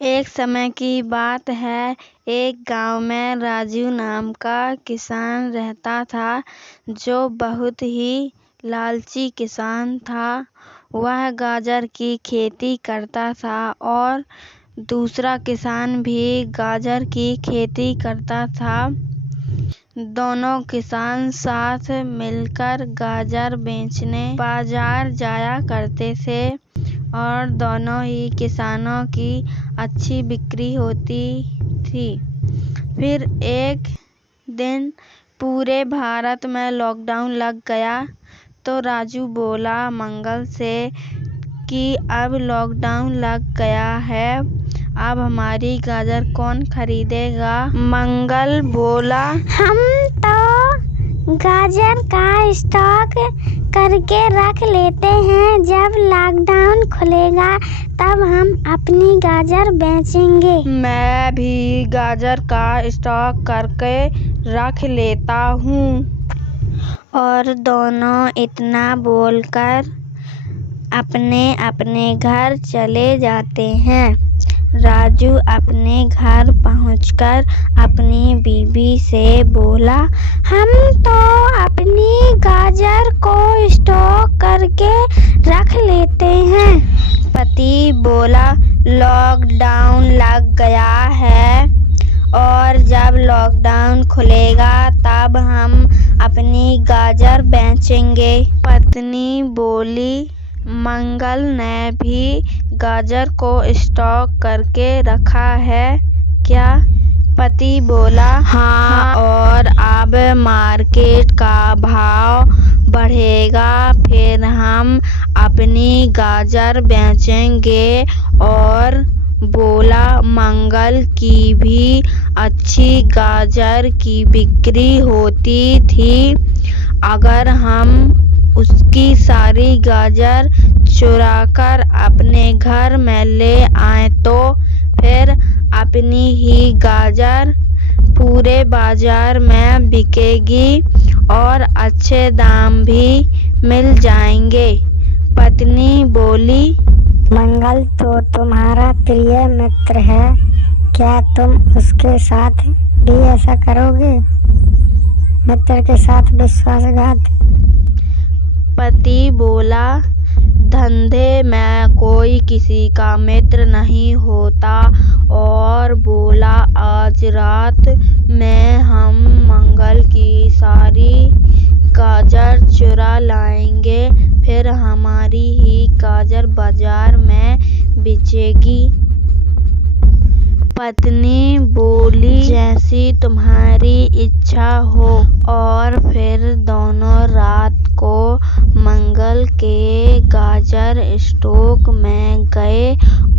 एक समय की बात है, एक गांव में राजू नाम का किसान रहता था, जो बहुत ही लालची किसान था। वह गाजर की खेती करता था और दूसरा किसान भी गाजर की खेती करता था। दोनों किसान साथ मिलकर गाजर बेचने बाजार जाया करते थे और दोनों ही किसानों की अच्छी बिक्री होती थी। फिर एक दिन पूरे भारत में लॉकडाउन लग गया, तो राजू बोला मंगल से कि अब लॉकडाउन लग गया है, अब हमारी गाजर कौन खरीदेगा। मंगल बोला, हम तो गाजर का स्टॉक करके रख लेते हैं, जब लॉकडाउन खुलेगा तब हम अपनी गाजर बेचेंगे। मैं भी गाजर का स्टॉक करके रख लेता हूँ। और दोनों इतना बोलकर अपने अपने घर चले जाते हैं। राजू अपने घर पहुंचकर अपनी बीवी से बोला, हम तो अपनी गाजर को स्टॉक करके रख लेते हैं। पति बोला, लॉकडाउन लग गया है और जब लॉकडाउन खुलेगा तब हम अपनी गाजर बेचेंगे। पत्नी बोली, मंगल ने भी गाजर को स्टॉक करके रखा है क्या। पति बोला, हाँ, और अब मार्केट का भाव बढ़ेगा, फिर हम अपनी गाजर बेचेंगे। और बोला, मंगल की भी अच्छी गाजर की बिक्री होती थी, अगर हम उसकी सारी गाजर चुराकर अपने घर में ले आए तो फिर अपनी ही गाजर पूरे बाजार में बिकेगी और अच्छे दाम भी मिल जाएंगे। पत्नी बोली, मंगल तो तुम्हारा प्रिय मित्र है, क्या तुम उसके साथ भी ऐसा करोगे? मित्र के साथ विश्वासघात। पति बोला, धंधे में कोई किसी का मित्र नहीं होता। और बोला, आज रात में हम मंगल की सारी गाजर चुरा लाएंगे, फिर हमारी ही गाजर बाजार में बिकेगी। पत्नी बोली, जैसी तुम्हारी इच्छा हो। और फिर दोनों रात को मंगल के गाजर स्टॉक में गए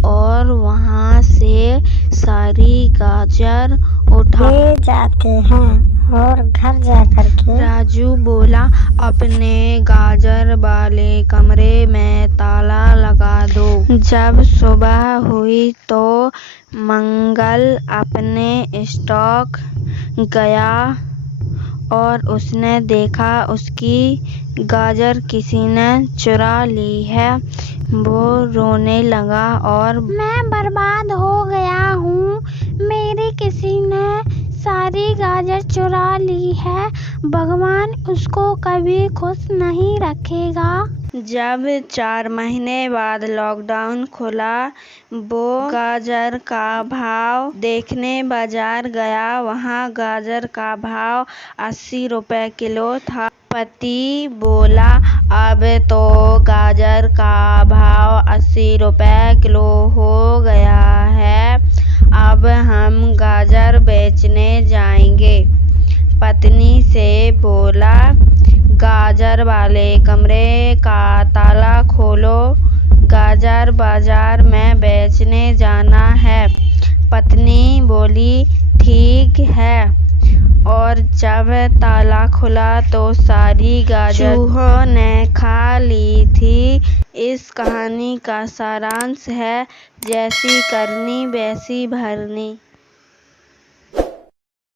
और वहां से सारी गाजर उठा ले जाते हैं और घर जाकर के राजू बोला, अपने गाजर वाले कमरे में ताला लगा दो। जब सुबह हुई तो मंगल अपने स्टॉक गया और उसने देखा उसकी गाजर किसी ने चुरा ली है। वो रोने लगा और मैं बर्बाद हो गया हूँ, मेरी किसी ने सारी गाजर चुरा ली है, भगवान उसको कभी खुश नहीं रखेगा। जब 4 महीने बाद लॉकडाउन खुला, वो गाजर का भाव देखने बाजार गया। वहाँ गाजर का भाव 80 रुपए किलो था। पति बोला, अब तो गाजर का भाव 80 रुपए किलो हो गया है, अब हम गाजर बेचने जाएंगे। पत्नी से बोला, गाजर वाले कमरे का ताला खोलो, गाजर बाजार में बेचने जाना है। पत्नी बोली, ठीक है। और जब ताला खुला तो सारी गाजर चूहों ने खा ली थी। इस कहानी का सारांश है, जैसी करनी वैसी भरनी।